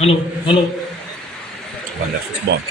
Hello hello One left. Bond.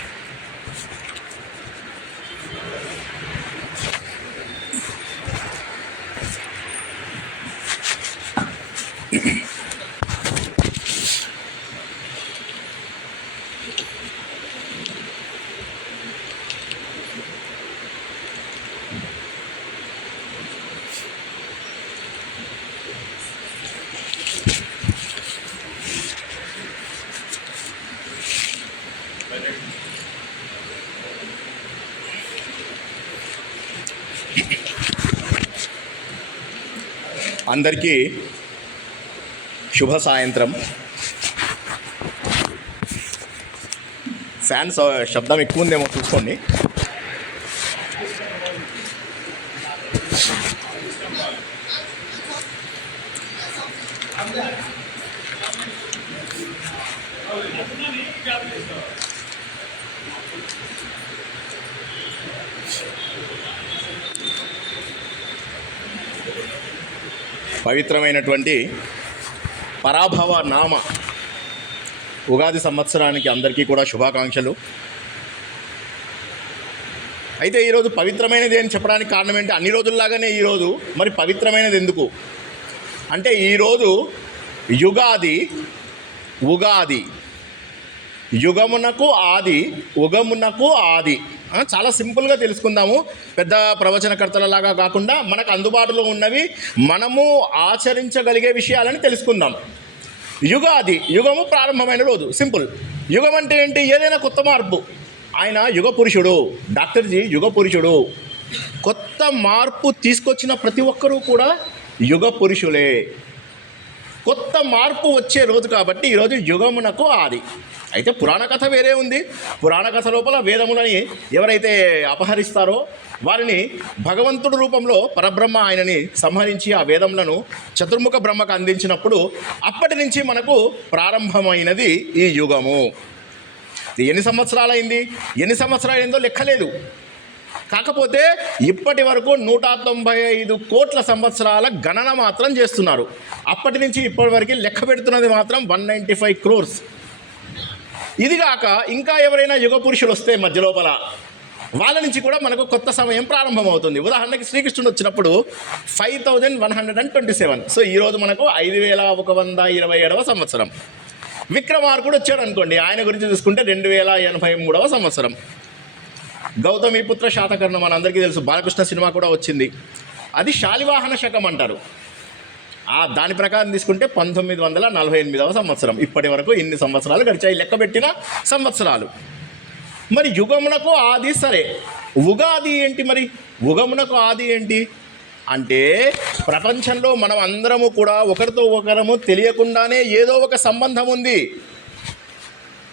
అందరికీ శుభ సాయంత్రం. ఫ్యాన్స్ శబ్దం ఎక్కువ ఉందేమో చూసుకోండి. పవిత్రమైనటువంటి పరాభవ నామ ఉగాది సంవత్సరానికి అందరికీ కూడా శుభాకాంక్షలు. అయితే ఈరోజు పవిత్రమైనది అని చెప్పడానికి కారణం ఏంటి? అన్ని రోజుల్లాగానే ఈరోజు మరి పవిత్రమైనది ఎందుకు అంటే, ఈరోజు యుగాది, ఉగాది, యుగమునకు ఆది, ఉగమునకు ఆది. చాలా సింపుల్గా తెలుసుకుందాము. పెద్ద ప్రవచనకర్తలలాగా కాకుండా మనకు అందుబాటులో ఉన్నవి మనము ఆచరించగలిగే విషయాలని తెలుసుకుందాం. యుగాది, యుగము ప్రారంభమైన రోజు. సింపుల్. యుగం అంటే ఏంటి? ఏదైనా కొత్త మార్పు. ఆయన యుగ పురుషుడు, డాక్టర్జీ యుగ పురుషుడు. కొత్త మార్పు తీసుకొచ్చిన ప్రతి ఒక్కరూ కూడా యుగ పురుషులే. కొత్త మార్పు వచ్చే రోజు కాబట్టి ఈరోజు యుగమునకు ఆది. అయితే పురాణ కథ వేరే ఉంది. పురాణ కథ లోపల వేదములని ఎవరైతే అపహరిస్తారో వారిని భగవంతుడి రూపంలో పరబ్రహ్మ ఆయనని సంహరించి ఆ వేదములను చతుర్ముఖ బ్రహ్మకు అందించినప్పుడు అప్పటి నుంచి మనకు ప్రారంభమైనది ఈ యుగము. ఎన్ని సంవత్సరాలైంది, ఎన్ని సంవత్సరాలైందో లెక్కలేదు. కాకపోతే ఇప్పటి వరకు 195 కోట్ల సంవత్సరాల గణన మాత్రం చేస్తున్నారు. అప్పటి నుంచి ఇప్పటి వరకు లెక్క పెడుతున్నది మాత్రం 195 crores. ఇదిగాక ఇంకా ఎవరైనా యుగ పురుషులు వస్తే మధ్య లోపల వాళ్ళ నుంచి కూడా మనకు కొత్త సమయం ప్రారంభమవుతుంది. ఉదాహరణకి శ్రీకృష్ణుడు వచ్చినప్పుడు 5127. సో ఈరోజు మనకు 5127వ సంవత్సరం. విక్రమార్కుడు వచ్చాడు అనుకోండి, ఆయన గురించి చూసుకుంటే 2083వ సంవత్సరం. గౌతమిపుత్ర శాతకర్ణం మనందరికీ తెలుసు. బాలకృష్ణ సినిమా కూడా వచ్చింది. అది శాలివాహన శకం అంటారు. దాని ప్రకారం తీసుకుంటే 1948వ సంవత్సరం. ఇప్పటి వరకు ఇన్ని సంవత్సరాలు గడిచాయి, లెక్కబెట్టిన సంవత్సరాలు. మరి యుగమునకు ఆది సరే, ఉగాది ఏంటి? మరి ఉగమునకు ఆది ఏంటి అంటే, ప్రపంచంలో మనం అందరము కూడా ఒకరితో ఒకరము తెలియకుండానే ఏదో ఒక సంబంధం ఉంది.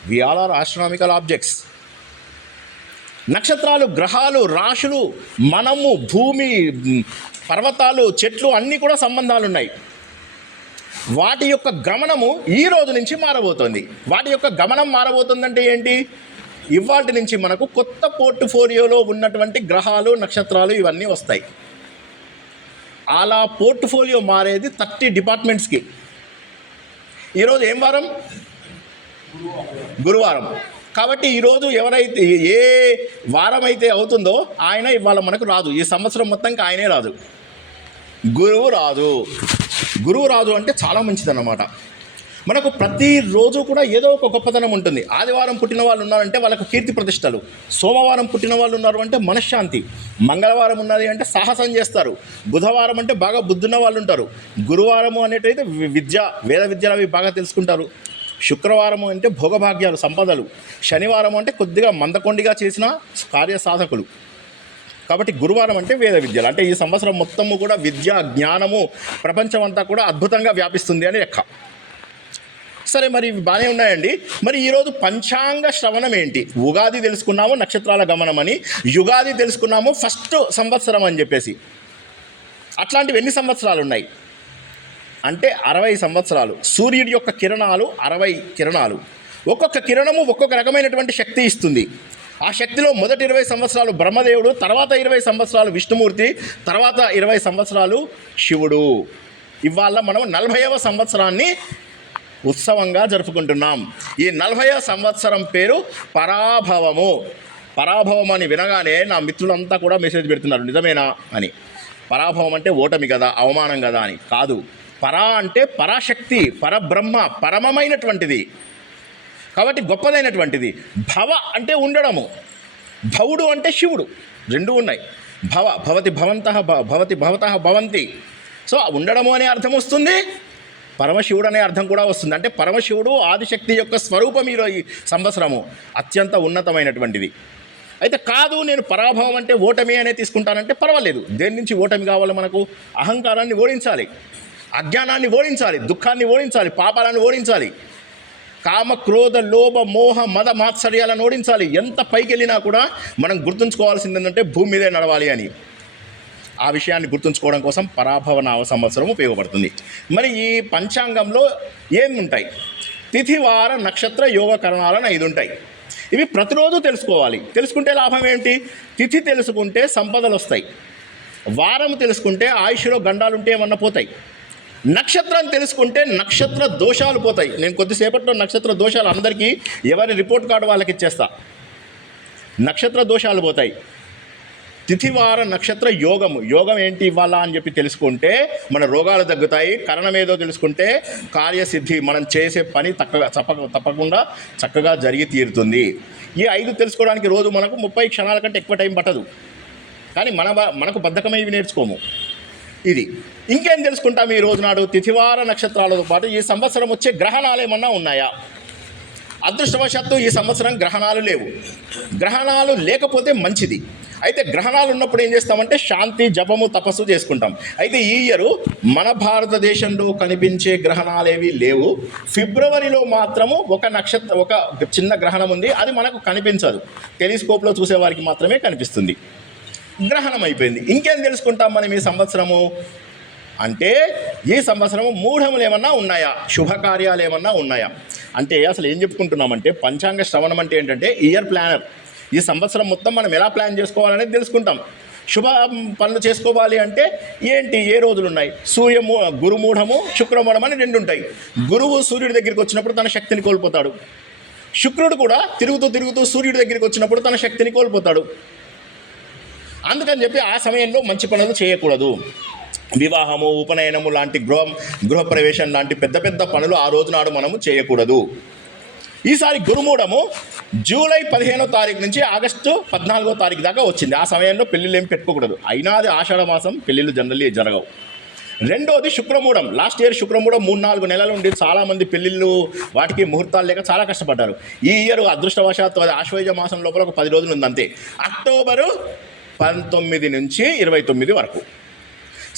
We all are astronomical objects. నక్షత్రాలు, గ్రహాలు, రాశులు, మనము, భూమి, పర్వతాలు, చెట్లు అన్నీ కూడా సంబంధాలు ఉన్నాయి. వాటి యొక్క గమనము ఈ రోజు నుంచి మారబోతోంది. వాటి యొక్క గమనం మారబోతుందంటే ఏంటి? ఇవాటి నుంచి మనకు కొత్త పోర్ట్ఫోలియోలో ఉన్నటువంటి గ్రహాలు, నక్షత్రాలు ఇవన్నీ వస్తాయి. అలా పోర్ట్ఫోలియో మారేది 30 డిపార్ట్మెంట్స్కి. ఈరోజు ఏం వారం? గురువారం. కాబట్టి ఈరోజు ఎవరైతే ఏ వారం అయితే అవుతుందో ఆయన ఇవాళ మనకు రాదు. ఈ సంవత్సరం మొత్తంకి ఆయనే రాదు, గురువు రాదు. గురువు రాదు అంటే చాలా మంచిదన్నమాట. మనకు ప్రతిరోజు కూడా ఏదో ఒక గొప్పతనం ఉంటుంది. ఆదివారం పుట్టిన వాళ్ళు ఉన్నారంటే వాళ్ళకు కీర్తి ప్రతిష్టలు, సోమవారం పుట్టిన వాళ్ళు ఉన్నారు అంటే మనశ్శాంతి, మంగళవారం ఉన్నది అంటే సాహసం చేస్తారు, బుధవారం అంటే బాగా బుద్ధున్న వాళ్ళు ఉంటారు, గురువారము అనేటైతే విద్య, వేద విద్యలు అవి బాగా తెలుసుకుంటారు, శుక్రవారము అంటే భోగభాగ్యాలు, సంపదలు, శనివారం అంటే కొద్దిగా మందకొండిగా చేసిన కార్యసాధకులు. కాబట్టి గురువారం అంటే వేద విద్యలు. అంటే ఈ సంవత్సరం మొత్తము కూడా విద్య, జ్ఞానము ప్రపంచం అంతా కూడా అద్భుతంగా వ్యాపిస్తుంది అని లెక్క. సరే, మరి బాగానే ఉన్నాయండి. మరి ఈరోజు పంచాంగ శ్రవణం ఏంటి? ఉగాది తెలుసుకున్నాము, నక్షత్రాల గమనం అని. యుగాది తెలుసుకున్నాము, ఫస్ట్ సంవత్సరం అని చెప్పేసి. అట్లాంటివి ఎన్ని సంవత్సరాలు ఉన్నాయి అంటే 60 సంవత్సరాలు. సూర్యుడి యొక్క కిరణాలు 60 కిరణాలు. ఒక్కొక్క కిరణము ఒక్కొక్క రకమైనటువంటి శక్తి ఇస్తుంది. ఆ శక్తిలో మొదటి 20 సంవత్సరాలు బ్రహ్మదేవుడు, తర్వాత 20 సంవత్సరాలు విష్ణుమూర్తి, తర్వాత 20 సంవత్సరాలు శివుడు. ఇవాళ మనం 40వ సంవత్సరాన్ని ఉత్సవంగా జరుపుకుంటున్నాం. ఈ 40వ సంవత్సరం పేరు పరాభవము. పరాభవం అని వినగానే నా మిత్రులంతా కూడా మెసేజ్ పెడుతున్నారు, నిజమేనా అని. పరాభవం అంటే ఓటమి కదా, అవమానం కదా అని కాదు. పరా అంటే పరాశక్తి, పరబ్రహ్మ, పరమమైనటువంటిది, కాబట్టి గొప్పదైనటువంటిది. భవ అంటే ఉండడము, భవుడు అంటే శివుడు, రెండూ ఉన్నాయి. భవతి భవంతః భవతి భవతః భవంతి. సో ఉండడము అనే అర్థం వస్తుంది, పరమశివుడు అనే అర్థం కూడా వస్తుంది. అంటే పరమశివుడు ఆదిశక్తి యొక్క స్వరూపం ఈ సంవత్సరము అత్యంత ఉన్నతమైనటువంటిది. అయితే కాదు, నేను పరాభవం అంటే ఓటమి అనే తీసుకుంటానంటే పర్వాలేదు. దేని నుంచి ఓటమి కావాలి మనకు? అహంకారాన్ని ఓడించాలి, అజ్ఞానాన్ని ఓడించాలి, దుఃఖాన్ని ఓడించాలి, పాపాలను ఓడించాలి, కామ క్రోధ లోభ మోహ మద మాత్సర్యాలను ఓడించాలి. ఎంత పైకి వెళ్ళినా కూడా మనం గుర్తుంచుకోవాల్సింది ఏంటంటే భూమి మీదే నడవాలి అని. ఆ విషయాన్ని గుర్తుంచుకోవడం కోసం పరాభవ నవ సంవత్సరం ఉపయోగపడుతుంది. మరి ఈ పంచాంగంలో ఏముంటాయి? తిథివార నక్షత్ర యోగ కరణాలను 5 ఉంటాయి. ఇవి ప్రతిరోజు తెలుసుకోవాలి. తెలుసుకుంటే లాభం ఏంటి? తిథి తెలుసుకుంటే సంపదలు వస్తాయి, వారం తెలుసుకుంటే ఆయుష్లో గండాలుంటే ఏమన్నా పోతాయి, నక్షత్రం తెలుసుకుంటే నక్షత్ర దోషాలు పోతాయి. నేను కొద్దిసేపట్లో నక్షత్ర దోషాలు అందరికీ ఎవరి రిపోర్ట్ కార్డు వాళ్ళకి ఇచ్చేస్తా. నక్షత్ర దోషాలు పోతాయి. తిథివార నక్షత్ర యోగం ఏంటి ఇవ్వాలా అని చెప్పి తెలుసుకుంటే మన రోగాలు తగ్గుతాయి. కరణం ఏదో తెలుసుకుంటే కార్యసిద్ధి, మనం చేసే పని తప్పకుండా చక్కగా జరిగి తీరుతుంది. ఈ 5 తెలుసుకోవడానికి రోజు మనకు 30 క్షణాల కంటే ఎక్కువ టైం పట్టదు. కానీ మనకు బద్ధకమై ఇవి నేర్చుకోము. ఇది ఇంకేం తెలుసుకుంటాం ఈ రోజు నాడు? తిథివార నక్షత్రాలతో పాటు ఈ సంవత్సరం వచ్చే గ్రహణాలు ఏమన్నా ఉన్నాయా? అదృష్టవశాత్తు ఈ సంవత్సరం గ్రహణాలు లేవు. గ్రహణాలు లేకపోతే మంచిది. అయితే గ్రహణాలు ఉన్నప్పుడు ఏం చేస్తామంటే శాంతి, జపము, తపస్సు చేసుకుంటాం. అయితే ఈ ఇయర్ మన భారతదేశంలో కనిపించే గ్రహణాలేవి లేవు. ఫిబ్రవరిలో మాత్రము ఒక చిన్న గ్రహణం ఉంది, అది మనకు కనిపించదు. టెలిస్కోప్లో చూసేవారికి మాత్రమే కనిపిస్తుంది. గ్రహణం అయిపోయింది. ఇంకేం తెలుసుకుంటాం మనం ఈ సంవత్సరము అంటే? ఈ సంవత్సరము మూఢములు ఏమన్నా ఉన్నాయా, శుభకార్యాలు ఏమన్నా ఉన్నాయా అంటే అసలు ఏం చెప్పుకుంటున్నామంటే పంచాంగ శ్రవణం అంటే ఏంటంటే ఇయర్ ప్లానర్. ఈ సంవత్సరం మొత్తం మనం ఎలా ప్లాన్ చేసుకోవాలనేది తెలుసుకుంటాం. శుభ పనులు చేసుకోవాలి అంటే ఏంటి, ఏ రోజులు ఉన్నాయి? గురుమూఢము, శుక్రమూఢం అని 2 ఉంటాయి. గురువు సూర్యుడి దగ్గరికి వచ్చినప్పుడు తన శక్తిని కోల్పోతాడు. శుక్రుడు కూడా తిరుగుతూ సూర్యుడి దగ్గరికి వచ్చినప్పుడు తన శక్తిని కోల్పోతాడు. అందుకని చెప్పి ఆ సమయంలో మంచి పనులు చేయకూడదు. వివాహము, ఉపనయనము లాంటి గృహప్రవేశం లాంటి పెద్ద పనులు ఆ రోజు నాడు మనము చేయకూడదు. ఈసారి గురుమూఢము జూలై 15వ తారీఖు నుంచి ఆగస్టు 14వ తారీఖు దాకా వచ్చింది. ఆ సమయంలో పెళ్ళిళ్ళు ఏం పెట్టుకోకూడదు. అయినా అది ఆషాఢ మాసం, పెళ్ళిళ్ళు జనరల్లీ జరగవు. రెండోది శుక్రమూఢం. లాస్ట్ ఇయర్ శుక్రమూఢం 3-4 నెలలు ఉండి చాలామంది పెళ్ళిళ్ళు వాటికి ముహూర్తాలు లేక చాలా కష్టపడ్డారు. ఈ ఇయర్ అదృష్టవశాత్తు అది ఆశ్వయుజ మాసం లోపల ఒక 10 రోజులు ఉంది అంతే. అక్టోబరు 19 నుంచి 29 వరకు.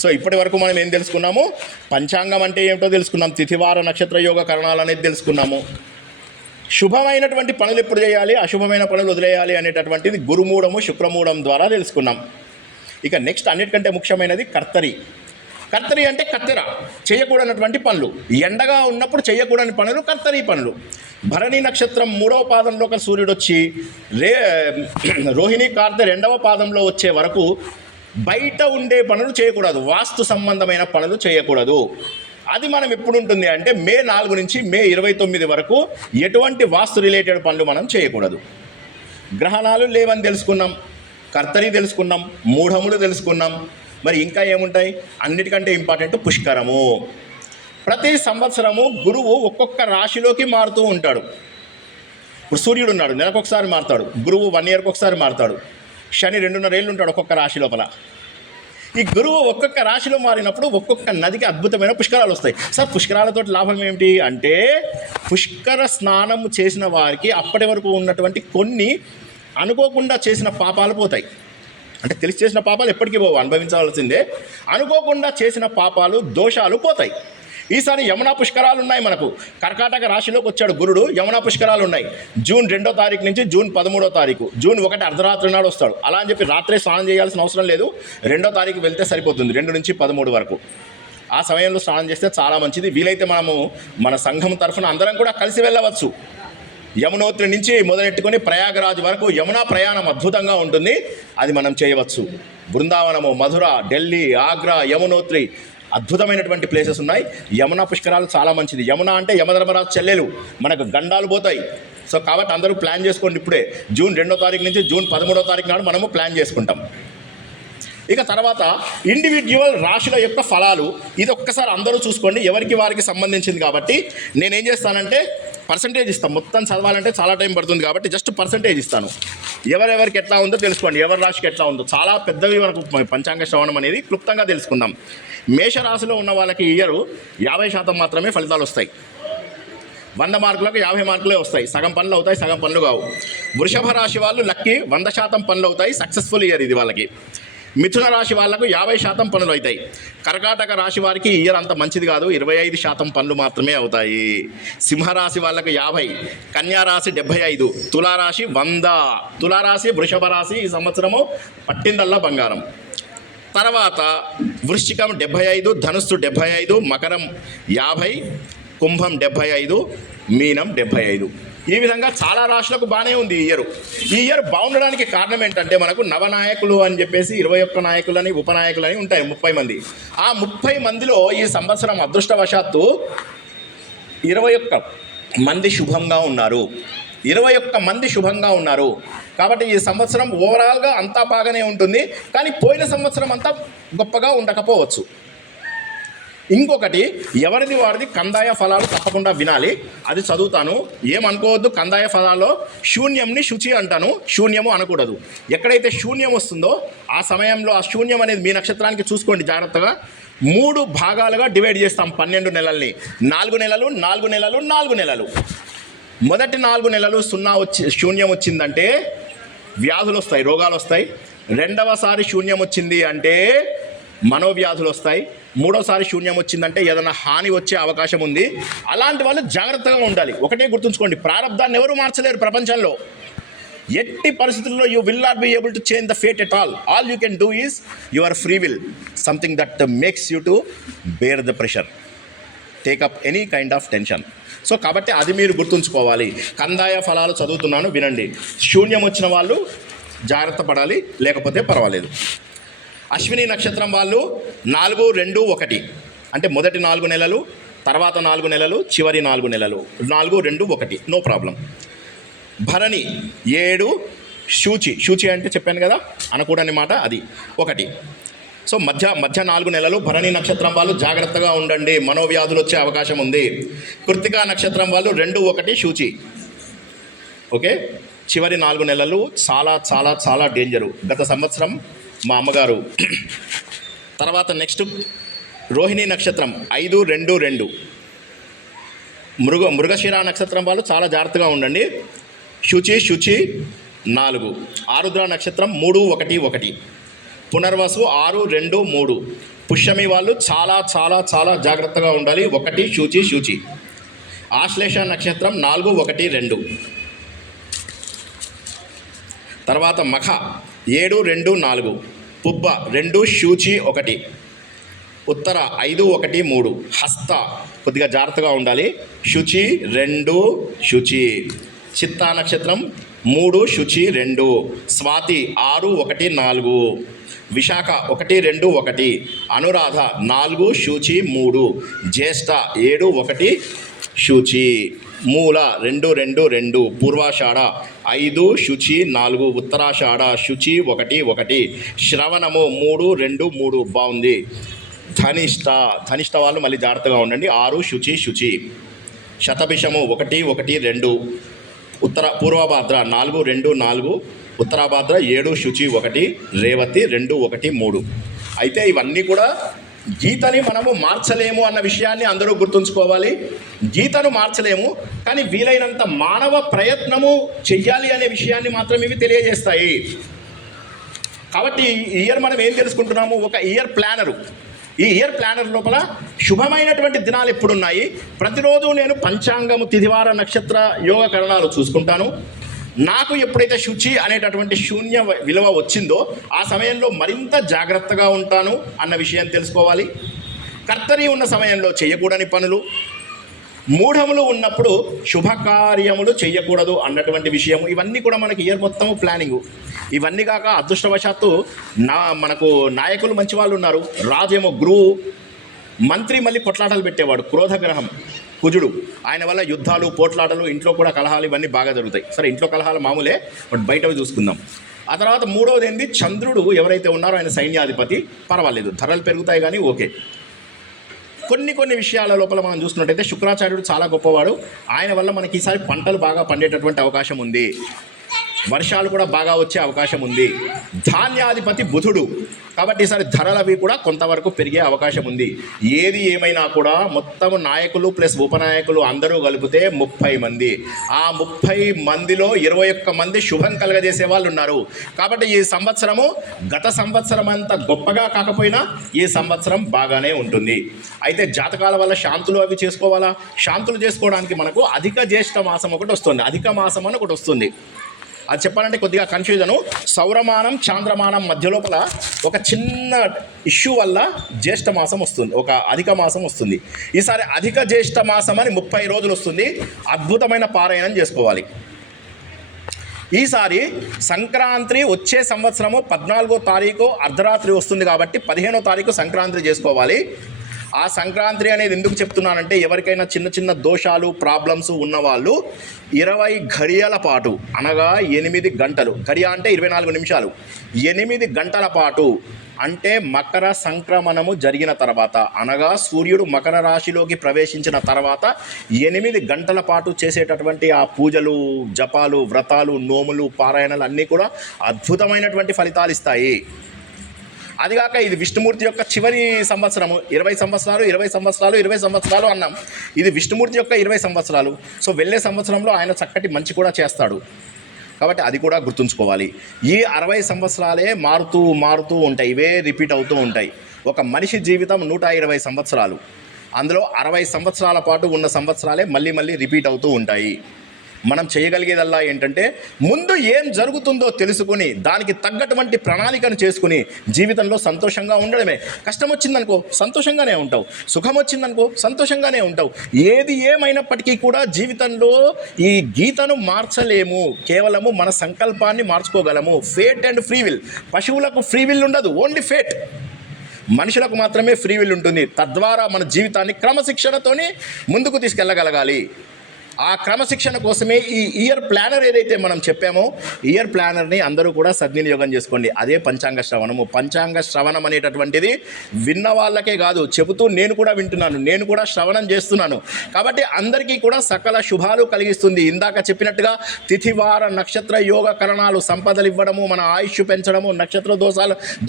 సో ఇప్పటి వరకు మనం ఏం తెలుసుకున్నాము? పంచాంగం అంటే ఏమిటో తెలుసుకున్నాం, తిథివార నక్షత్ర యోగ కరణాలు అనేది తెలుసుకున్నాము, శుభమైనటువంటి పనులు ఎప్పుడు చేయాలి, అశుభమైన పనులు వదిలేయాలి అనేటటువంటిది గురుమూఢము, శుక్రమూఢం ద్వారా తెలుసుకున్నాం. ఇక నెక్స్ట్ అన్నిటికంటే ముఖ్యమైనది కర్తరి. కర్తరి అంటే కత్తెర, చేయకూడనటువంటి పనులు, ఎండగా ఉన్నప్పుడు చేయకూడని పనులు కర్తరి పనులు. భరణి నక్షత్రం 3వ పాదంలో ఒక సూర్యుడు వచ్చి రోహిణి కార్తె 2వ పాదంలో వచ్చే వరకు బయట ఉండే పనులు చేయకూడదు, వాస్తు సంబంధమైన పనులు చేయకూడదు. అది మనం ఎప్పుడు ఉంటుంది అంటే మే 4 నుంచి మే 29 వరకు ఎటువంటి వాస్తు రిలేటెడ్ పనులు మనం చేయకూడదు. గ్రహణాలు లేవని తెలుసుకున్నాం, కర్తరి తెలుసుకున్నాం, మూఢములు తెలుసుకున్నాం. మరి ఇంకా ఏముంటాయి? అన్నిటికంటే ఇంపార్టెంట్ పుష్కరము. ప్రతి సంవత్సరము గురువు ఒక్కొక్క రాశిలోకి మారుతూ ఉంటాడు. ఇప్పుడు సూర్యుడు ఉన్నాడు, నెలకొకసారి మారుతాడు. గురువు 1 ఇయర్కి ఒకసారి మారుతాడు. శని 2.5 ఏళ్ళు ఉంటాడు ఒక్కొక్క రాశి లోపల. ఈ గురువు ఒక్కొక్క రాశిలో మారినప్పుడు ఒక్కొక్క నదికి అద్భుతమైన పుష్కరాలు వస్తాయి. సార్ పుష్కరాలతో లాభం ఏమిటి అంటే పుష్కర స్నానం చేసిన వారికి అప్పటి వరకు ఉన్నటువంటి కొన్ని అనుకోకుండా చేసిన పాపాలు పోతాయి. అంటే తెలిసి చేసిన పాపాలు ఎప్పటికీ పోవు, అనుభవించాల్సిందే. అనుకోకుండా చేసిన పాపాలు, దోషాలు పోతాయి. ఈసారి యమునా పుష్కరాలు ఉన్నాయి మనకు. కర్కాటక రాశిలోకి వచ్చాడు గురుడు, యమునా పుష్కరాలు ఉన్నాయి. జూన్ 2వ తారీఖు నుంచి జూన్ 13వ తారీఖు. జూన్ 1 అర్ధరాత్రి నాడు వస్తాడు. అలా అని చెప్పి రాత్రే స్నానం చేయాల్సిన అవసరం లేదు. 2వ తారీఖు వెళ్తే సరిపోతుంది, 2 నుంచి 13 వరకు. ఆ సమయంలో స్నానం చేస్తే చాలా మంచిది. వీలైతే మనము మన సంఘం తరఫున అందరం కూడా కలిసి వెళ్ళవచ్చు. యమునోత్రి నుంచి మొదలెట్టుకొని ప్రయాగరాజ్ వరకు యమునా ప్రయాణం అద్భుతంగా ఉంటుంది. అది మనం చేయవచ్చు. బృందావనము, మధుర, ఢిల్లీ, ఆగ్రా, యమునోత్రి అద్భుతమైనటువంటి ప్లేసెస్ ఉన్నాయి. యమునా పుష్కరాలు చాలా మంచిది. యమున అంటే యమధర్మరాజు చెల్లెలు, మనకు గండాలు పోతాయి. సో కాబట్టి అందరూ ప్లాన్ చేసుకోండి. ఇప్పుడే జూన్ 2వ తారీఖు నుంచి జూన్ 13వ తారీఖు నాడు మనము ప్లాన్ చేసుకుంటాం. ఇక తర్వాత ఇండివిజువల్ రాశుల యొక్క ఫలాలు, ఇది ఒక్కసారి అందరూ చూసుకోండి, ఎవరికి వారికి సంబంధించింది కాబట్టి నేనేం చేస్తానంటే పర్సంటేజ్ ఇస్తాను. మొత్తం చదవాలంటే చాలా టైం పడుతుంది కాబట్టి జస్ట్ పర్సంటేజ్ ఇస్తాను. ఎవరెవరికి ఎట్లా ఉందో తెలుసుకోండి, ఎవరి రాశికి ఎట్లా ఉందో. చాలా పెద్దవి మనకు పంచాంగ శ్రవణం అనేది క్లుప్తంగా తెలుసుకుందాం. మేషరాశిలో ఉన్న వాళ్ళకి ఈ ఇయర్ 50% మాత్రమే ఫలితాలు వస్తాయి. 100 మార్కులకు 50 మార్కులే వస్తాయి. సగం పనులు అవుతాయి, సగం పనులు కావు. వృషభ రాశి వాళ్ళు లక్కీ, 100% పనులు అవుతాయి, సక్సెస్ఫుల్ ఇయర్ ఇది వాళ్ళకి. మిథున రాశి వాళ్లకు 50% పనులు అవుతాయి. కర్కాటక రాశి వారికి ఈ ఇయర్ అంత మంచిది కాదు, 25% పనులు మాత్రమే అవుతాయి. సింహరాశి వాళ్లకు 50, కన్యారాశి 75, తులారాశి 100. తులారాశి వృషభ రాశి ఈ సంవత్సరము పట్టిందల్లా బంగారం. తర్వాత వృశ్చికం 75, ధనుస్సు 75, మకరం 50, కుంభం 75, మీనం 75. ఈ విధంగా చాలా రాశులకు బాగానే ఉంది ఈ ఇయర్ బాగుండడానికి కారణం ఏంటంటే మనకు నవనాయకులు అని చెప్పేసి 21 నాయకులని ఉపనాయకులని ఉంటాయి, 30 మంది. ఆ 30 మందిలో ఈ సంవత్సరం అదృష్టవశాత్తు 21 మంది శుభంగా ఉన్నారు. 21 మంది శుభంగా ఉన్నారు. కాబట్టి ఈ సంవత్సరం ఓవరాల్గా అంతా బాగానే ఉంటుంది. కానీ పోయిన సంవత్సరం అంతా గొప్పగా ఉండకపోవచ్చు. ఇంకొకటి, ఎవరిది వారిది కందాయ ఫలాలు తప్పకుండా వినాలి. అది చదువుతాను, ఏమనుకోవద్దు. కందాయ ఫలాల్లో శూన్యంని శుచి అంటాను, శూన్యము అనకూడదు. ఎక్కడైతే శూన్యం వస్తుందో ఆ సమయంలో ఆ శూన్యం అనేది మీ నక్షత్రానికి చూసుకోండి జాగ్రత్తగా. 3 భాగాలుగా డివైడ్ చేస్తాం 12 నెలల్ని. 4 నెలలు 4 నెలలు 4 నెలలు. మొదటి 4 నెలలు శూన్యం వచ్చిందంటే వ్యాధులు వస్తాయి, రోగాలు వస్తాయి. రెండవసారి శూన్యం వచ్చింది అంటే మనోవ్యాధులు వస్తాయి. మూడోసారి శూన్యం వచ్చిందంటే ఏదైనా హాని వచ్చే అవకాశం ఉంది. అలాంటి వాళ్ళు జాగ్రత్తగా ఉండాలి. ఒకటే గుర్తుంచుకోండి, ప్రారంధాన్ని ఎవరు మార్చలేరు ప్రపంచంలో. ఎట్టి పరిస్థితుల్లో you will not be able to change the fate at all you can do is your free will, something that makes you to bear the pressure, take up any kind of tension. So కాబట్టి అది మీరు గుర్తుంచుకోవాలి. కందాయ ఫలాలు చదువుతున్నాను, వినండి. శూన్యం వచ్చిన వాళ్ళు జాగ్రత్త పడాలి, లేకపోతే పర్వాలేదు. అశ్విని నక్షత్రం వాళ్ళు 4, 2, 1 అంటే మొదటి 4 నెలలు, తర్వాత 4 నెలలు, చివరి 4 నెలలు. 4, 2, 1 నో ప్రాబ్లం. భరణి 7, శూచి అంటే చెప్పాను కదా అనకూడని మాట, అది 1. సో మధ్య 4 నెలలు భరణి నక్షత్రం వాళ్ళు జాగ్రత్తగా ఉండండి, మనోవ్యాధులు వచ్చే అవకాశం ఉంది. కృత్తికా నక్షత్రం వాళ్ళు 2, 1 శూచి. ఓకే, చివరి 4 నెలలు చాలా చాలా చాలా డేంజరు. గత సంవత్సరం మా అమ్మగారు. తర్వాత నెక్స్ట్ రోహిణి నక్షత్రం 5, 2, 2. మృగశిర నక్షత్రం వాళ్ళు చాలా జాగ్రత్తగా ఉండండి. శుచి 4. ఆరుద్ర నక్షత్రం 3, 1, 1. పునర్వసు 6, 2, 3. పుష్యమి వాళ్ళు చాలా చాలా చాలా జాగ్రత్తగా ఉండాలి. 1 శుచి. ఆశ్లేష నక్షత్రం 4, 1, 2. తర్వాత మఖ 7, 2, 4. పుబ్బ 2 శూచి 1. ఉత్తర 5, 1, 3. హస్త కొద్దిగా జాగ్రత్తగా ఉండాలి. శుచి 2 శుచి. చిత్తా నక్షత్రం 3 శుచి 2. స్వాతి 6, 1, 4. విశాఖ 1, 2, 1. అనురాధ 4 శూచి 3. జ్యేష్ఠ 7, 1 శూచి. మూల 2, 2, 2. పూర్వాషాఢ 5 శుచి 4. ఉత్తరాషాఢ శుచి 1, 1. శ్రవణము 3, 2, 3 బాగుంది. ధనిష్ట వాళ్ళు మళ్ళీ జాగ్రత్తగా ఉండండి. 6 శుచి. శతభిషము 1, 1, 2. పూర్వభాద్ర 4, 2, 4. ఉత్తరాభాద్ర 7 శుచి 1. రేవతి 2, 1, 3. అయితే ఇవన్నీ కూడా గీతని మనము మార్చలేము అన్న విషయాన్ని అందరూ గుర్తుంచుకోవాలి. గీతను మార్చలేము, కానీ వీలైనంత మానవ ప్రయత్నము చెయ్యాలి అనే విషయాన్ని మాత్రం ఇవి తెలియజేస్తాయి. కాబట్టి ఈ ఇయర్ మనం ఏం తెలుసుకుంటున్నాము, ఒక ఇయర్ ప్లానరు. ఈ ఇయర్ ప్లానర్ లోపల శుభమైనటువంటి దినాలు ఎప్పుడున్నాయి, ప్రతిరోజు నేను పంచాంగము, తిథివార, నక్షత్ర, యోగ కరణాలు చూసుకుంటాను. నాకు ఎప్పుడైతే శుచి అనేటటువంటి శూన్య విలువ వచ్చిందో ఆ సమయంలో మరింత జాగ్రత్తగా ఉంటాను అన్న విషయం తెలుసుకోవాలి. కర్తరి ఉన్న సమయంలో చేయకూడని పనులు, మూఢములు ఉన్నప్పుడు శుభకార్యములు చేయకూడదు అన్నటువంటి విషయము, ఇవన్నీ కూడా మనకి ఇయర్ మొత్తము ప్లానింగు. ఇవన్నీ కాక అదృష్టవశాత్తు మనకు నాయకులు మంచి వాళ్ళు ఉన్నారు. రాజేమో గురువు, మంత్రి మళ్ళీ కొట్లాటలు పెట్టేవాడు, క్రోధగ్రహం కుజుడు. ఆయన వల్ల యుద్ధాలు, పోట్లాటలు, ఇంట్లో కూడా కలహాలు ఇవన్నీ బాగా జరుగుతాయి. సరే, ఇంట్లో కలహాలు మామూలే, బట్ బయటవి చూసుకుందాం. ఆ తర్వాత మూడవది ఏంది, చంద్రుడు ఎవరైతే ఉన్నారో ఆయన సైన్యాధిపతి. పర్వాలేదు, ధరలు పెరుగుతాయి కానీ ఓకే. కొన్ని విషయాల లోపల మనం చూసుకున్నట్టయితే శుక్రాచార్యుడు చాలా గొప్పవాడు. ఆయన వల్ల మనకి ఈసారి పంటలు బాగా పండేటటువంటి అవకాశం ఉంది, వర్షాలు కూడా బాగా వచ్చే అవకాశం ఉంది. ధాన్యాధిపతి బుధుడు, కాబట్టి ఈసారి ధరలు అవి కూడా కొంతవరకు పెరిగే అవకాశం ఉంది. ఏది ఏమైనా కూడా మొత్తం నాయకులు ప్లస్ ఉపనాయకులు అందరూ కలిపితే 30 మంది. ఆ 30 మందిలో 21 మంది శుభం కలగజేసే వాళ్ళు ఉన్నారు. కాబట్టి ఈ సంవత్సరము గత సంవత్సరం అంత గొప్పగా కాకపోయినా ఈ సంవత్సరం బాగానే ఉంటుంది. అయితే జాతకాల వల్ల శాంతులు అవి చేసుకోవాలా. శాంతులు చేసుకోవడానికి మనకు అధిక జ్యేష్ఠ మాసం ఒకటి వస్తుంది, అధిక మాసం అని ఒకటి వస్తుంది. అది చెప్పాలంటే కొద్దిగా కన్ఫ్యూజను. సౌరమానం చాంద్రమానం మధ్య లోపల ఒక చిన్న ఇష్యూ వల్ల జ్యేష్ఠ మాసం వస్తుంది, ఒక అధిక మాసం వస్తుంది. ఈసారి అధిక జ్యేష్ఠ మాసం అని 30 రోజులు వస్తుంది. అద్భుతమైన పారాయణం చేసుకోవాలి. ఈసారి సంక్రాంతి వచ్చే సంవత్సరము 14వ తారీఖు అర్ధరాత్రి వస్తుంది కాబట్టి 15వ తారీఖు సంక్రాంతి చేసుకోవాలి. ఆ సంక్రాంతి అనేది ఎందుకు చెప్తున్నానంటే, ఎవరికైనా చిన్న చిన్న దోషాలు, ప్రాబ్లమ్స్ ఉన్నవాళ్ళు 20 ఘడియల పాటు, అనగా 8 గంటలు, ఘడియ అంటే 24 నిమిషాలు, 8 గంటల పాటు అంటే మకర సంక్రమణము జరిగిన తర్వాత, అనగా సూర్యుడు మకర రాశిలోకి ప్రవేశించిన తర్వాత 8 గంటల పాటు చేసేటటువంటి ఆ పూజలు, జపాలు, వ్రతాలు, నోములు, పారాయణలు అన్నీ కూడా అద్భుతమైనటువంటి ఫలితాలు ఇస్తాయి. అదిగాక ఇది విష్ణుమూర్తి యొక్క చివరి సంవత్సరము. 20 సంవత్సరాలు అన్నాం. ఇది విష్ణుమూర్తి యొక్క 20 సంవత్సరాలు. సో వెళ్ళే సంవత్సరంలో ఆయన చక్కటి మంచి కూడా చేస్తాడు, కాబట్టి అది కూడా గుర్తుంచుకోవాలి. ఈ 60 సంవత్సరాలే మారుతూ ఉంటాయి, ఇవే రిపీట్ అవుతూ ఉంటాయి. ఒక మనిషి జీవితం 120 సంవత్సరాలు, అందులో 60 సంవత్సరాల పాటు ఉన్న సంవత్సరాలే మళ్ళీ రిపీట్ అవుతూ ఉంటాయి. మనం చేయగలిగేదల్లా ఏంటంటే, ముందు ఏం జరుగుతుందో తెలుసుకుని దానికి తగ్గటువంటి ప్రణాళికను చేసుకుని జీవితంలో సంతోషంగా ఉండడమే. కష్టం వచ్చిందనుకో సంతోషంగానే ఉంటావు, సుఖం వచ్చిందనుకో సంతోషంగానే ఉంటావు. ఏది ఏమైనప్పటికీ కూడా జీవితంలో ఈ గీతను మార్చలేము, కేవలము మన సంకల్పాన్ని మార్చుకోగలము. Fate and free will. పశువులకు ఫ్రీ విల్ ఉండదు, ఓన్లీ ఫేట్. మనుషులకు మాత్రమే ఫ్రీ విల్ ఉంటుంది. తద్వారా మన జీవితాన్ని క్రమశిక్షణతోనే ముందుకు తీసుకెళ్ళగలగాలి. ఆ క్రమశిక్షణ కోసమే ఈ ఇయర్ ప్లానర్ ఏదైతే మనం చెప్పామో, ఇయర్ ప్లానర్ని అందరూ కూడా సద్వినియోగం చేసుకోండి. అదే పంచాంగ శ్రవణము. పంచాంగ శ్రవణం అనేటటువంటిది విన్న వాళ్ళకే కాదు, చెబుతూ నేను కూడా వింటున్నాను, నేను కూడా శ్రవణం చేస్తున్నాను. కాబట్టి అందరికీ కూడా సకల శుభాలు కలిగిస్తుంది. ఇందాక చెప్పినట్టుగా తిథివార నక్షత్ర యోగ కరణాలు సంపదలు ఇవ్వడము, మన ఆయుష్ పెంచడము, నక్షత్ర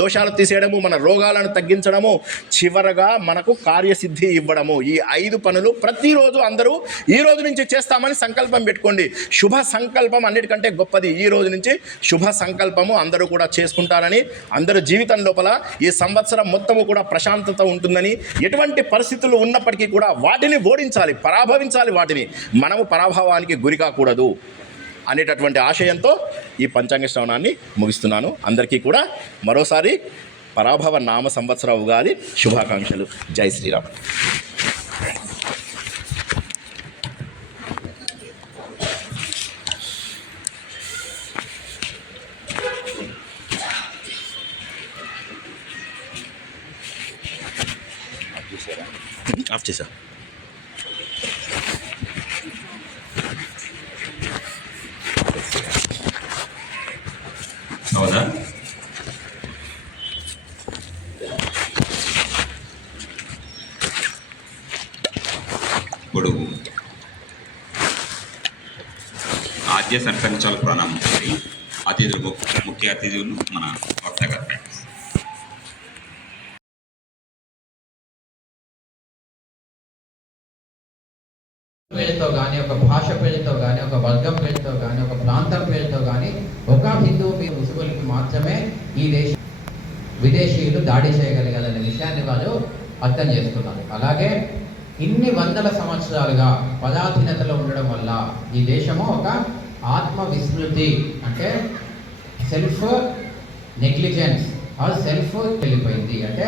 దోషాలు తీసేయడము, మన రోగాలను తగ్గించడము, చివరగా మనకు కార్యసిద్ధి ఇవ్వడము. ఈ 5 పనులు ప్రతిరోజు అందరూ ఈ రోజు నుంచి చేస్తామని సంకల్పం పెట్టుకోండి. శుభ సంకల్పం అన్నిటికంటే గొప్పది. ఈ రోజు నుంచి శుభ సంకల్పము అందరూ కూడా చేసుకుంటారని, అందరూ జీవితం లోపల ఈ సంవత్సరం మొత్తము కూడా ప్రశాంతత ఉంటుందని, ఎటువంటి పరిస్థితులు ఉన్నప్పటికీ కూడా వాటిని ఓడించాలి, పరాభవించాలి, వాటిని మనము పరాభవానికి గురి కాకూడదు అనేటటువంటి ఆశయంతో ఈ పంచాంగ శ్రవణాన్ని ముగిస్తున్నాను. అందరికీ కూడా మరోసారి పరాభవ నామ సంవత్సర ఉగాది శుభాకాంక్షలు. జై శ్రీరామ్. ఆఫ్ చేసా. అవునా? ఇప్పుడు ఆద్య సర్పంచాల ప్రణామం. అతిథులు, ముఖ్య అతిథులు మన వక్త గారు. పేరుతో కానీ, ఒక భాష పేరుతో కానీ, ఒక వర్గం పేరుతో కానీ, ఒక ప్రాంతం పేరుతో కానీ, ఒక హిందూ ముసుగులకి మాత్రమే ఈ విదేశీయులు దాడి చేయగలిగారనే విషయాన్ని వారు అర్థం చేసుకున్నారు. అలాగే ఇన్ని వందల సంవత్సరాలుగా పరాధీనతలో ఉండడం వల్ల ఈ దేశము ఒక ఆత్మ విస్మృతి, అంటే సెల్ఫ్ నెగ్లిజెన్స్ ఆర్ సెల్ఫ్ వెళ్ళిపోయింది. అంటే